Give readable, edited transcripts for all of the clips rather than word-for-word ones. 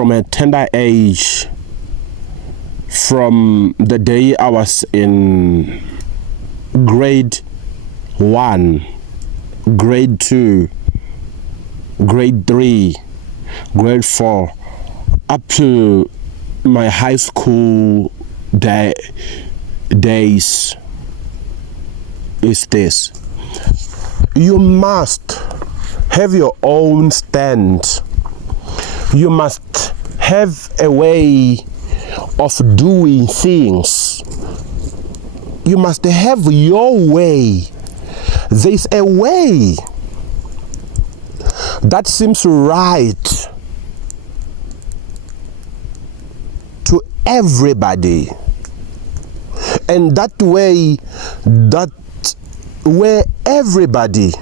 from a tender age, from the day I was in grade 1, grade 2, grade 3, grade 4, up to my high school days, is this: you must have your own stand. You must have a way of doing things. You must have your way. There's a way that seems right to everybody, and that way, that where everybody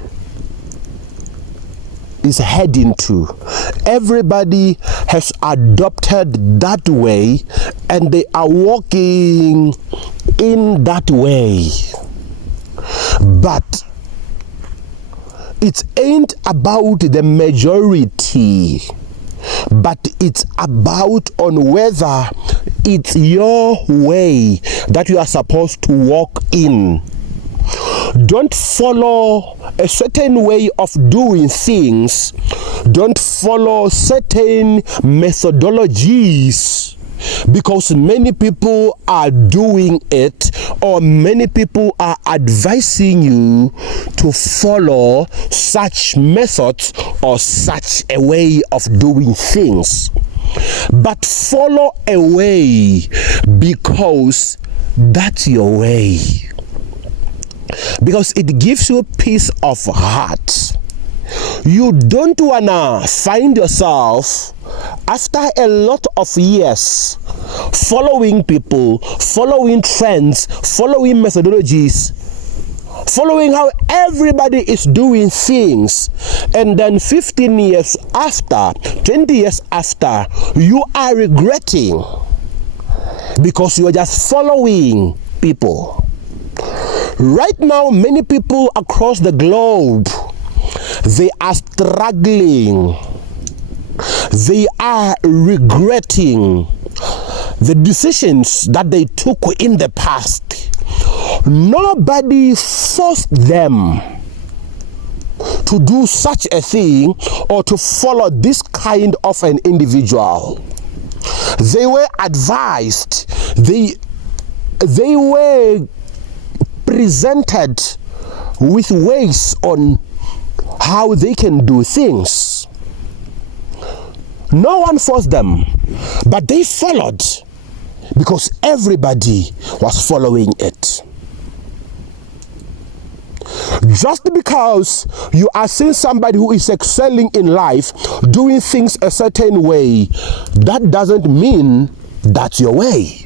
is heading to. Everybody has adopted that way, and they are walking in that way. But it ain't about the majority, but it's about on whether it's your way that you are supposed to walk in. Don't follow a certain way of doing things. Don't follow certain methodologies because many people are doing it, or many people are advising you to follow such methods or such a way of doing things. But follow a way because that's your way. Because it gives you peace of heart. You don't wanna find yourself after a lot of years following people, following trends, following methodologies, following how everybody is doing things, and then 15 years after, 20 years after, you are regretting because you are just following people. Right now, many people across the globe, they are struggling. They are regretting the decisions that they took in the past. Nobody forced them to do such a thing or to follow this kind of an individual. They were advised. They were presented with ways on how they can do things. No one forced them, but they followed because everybody was following it. Just because you are seeing somebody who is excelling in life, doing things a certain way, that doesn't mean that's your way.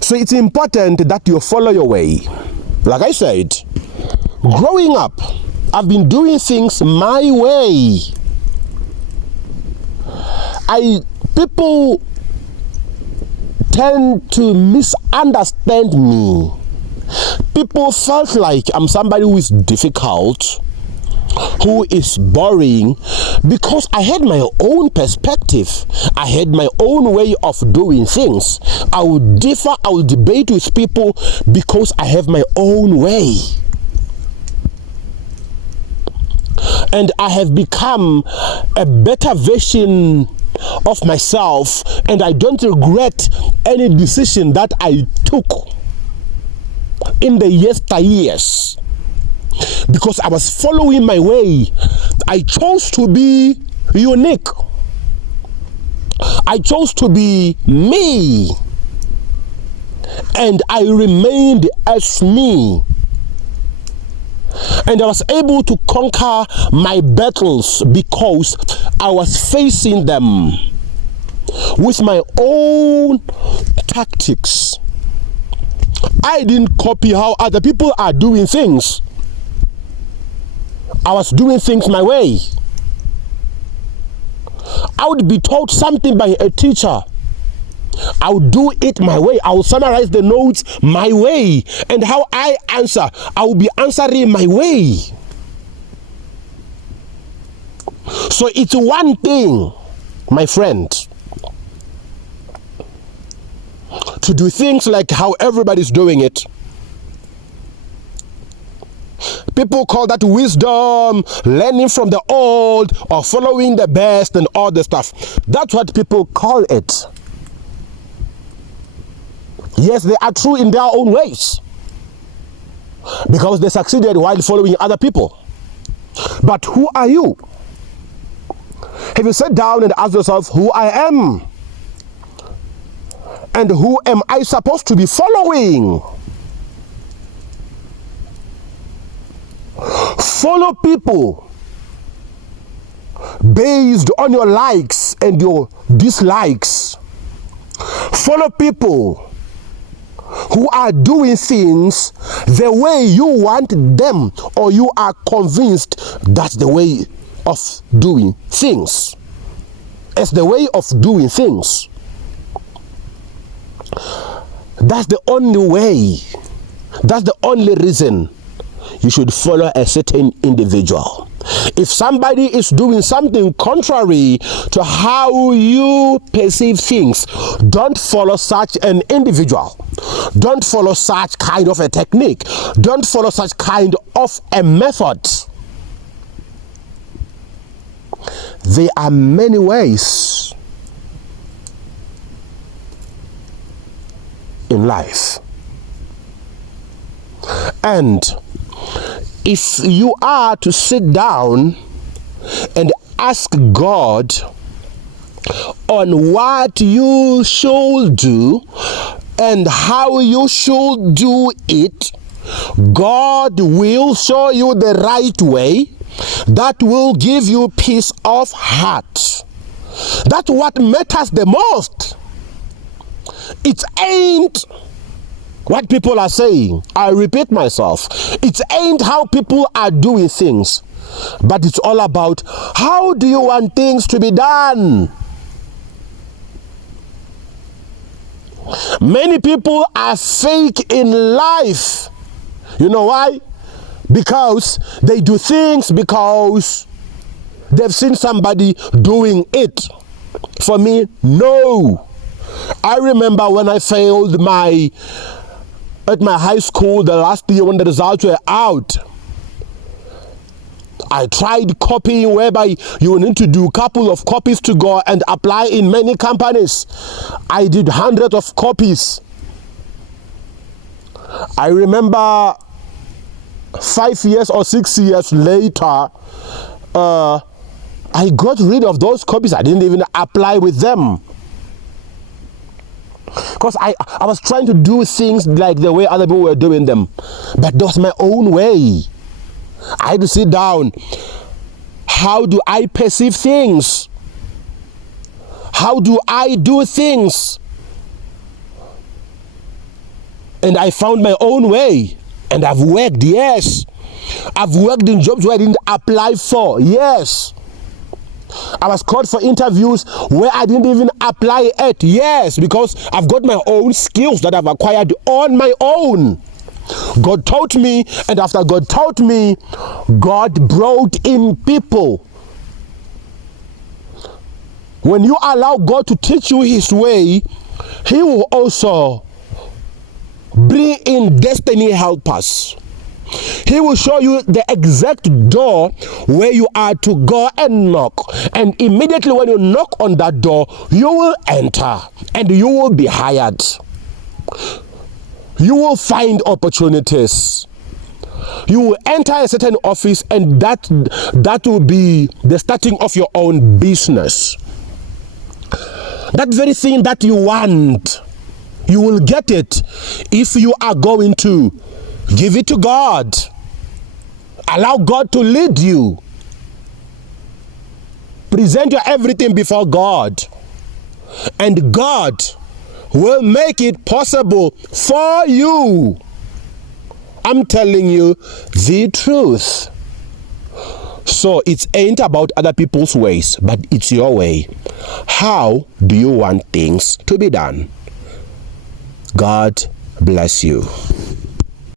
So it's important that you follow your way. Like I said, growing up, I've been doing things my way. People tend to misunderstand me. People felt like I'm somebody who is difficult, who is boring, because I had my own perspective. I had my own way of doing things. I would differ, I would debate with people because I have my own way. And I have become a better version of myself, and I don't regret any decision that I took in the yesteryears, because I was following my way. I chose to be unique. I chose to be me, and I remained as me. And I was able to conquer my battles because I was facing them with my own tactics. I didn't copy how other people are doing things. I was doing things my way. I would be taught something by a teacher. I will do it my way. I will summarize the notes my way. And how I answer, I will be answering my way. So it's one thing, my friend, to do things like how everybody's doing it. People call that wisdom, learning from the old, or following the best and all the stuff. That's what people call it. Yes, they are true in their own ways, because they succeeded while following other people. But who are you? Have you sat down and asked yourself who I am? And who am I supposed to be following? Follow people based on your likes and your dislikes. Follow people who are doing things the way you want them, or you are convinced that's the way of doing things. It's the way of doing things. That's the only way. That's the only reason you should follow a certain individual. If somebody is doing something contrary to how you perceive things, don't follow such an individual. Don't follow such kind of a technique. Don't follow such kind of a method. There are many ways in life. And if you are to sit down and ask God on what you should do and how you should do it, God will show you the right way that will give you peace of heart. That's what matters the most. It ain't what people are saying. I repeat myself. It ain't how people are doing things, but it's all about how do you want things to be done. Many people are fake in life. You know why? Because they do things because they've seen somebody doing it. For me, no. I remember when I failed at my high school the last year when the results were out. I tried copying, whereby you need to do a couple of copies to go and apply in many companies. I did hundreds of copies. I remember 5 years or 6 years later, I got rid of those copies. I didn't even apply with them, because I was trying to do things like the way other people were doing them, but that was my own way. I had to sit down. How do I perceive things? How do I do things? And I found my own way. And I've worked, yes. I've worked in jobs where I didn't apply for, yes. I was called for interviews where I didn't even apply at, yes, because I've got my own skills that I've acquired on my own. God taught me, and after God taught me, God brought in people. When you allow God to teach you His way, He will also bring in destiny helpers. He will show you the exact door where you are to go and knock. And immediately when you knock on that door, you will enter and you will be hired. You will find opportunities. You will enter a certain office, and that will be the starting of your own business. That very thing that you want, you will get it if you are going to give it to God. Allow God to lead you. Present your everything before God, and God will make it possible for you. I'm telling you the truth. So it ain't about other people's ways, but it's your way. How do you want things to be done? God bless you.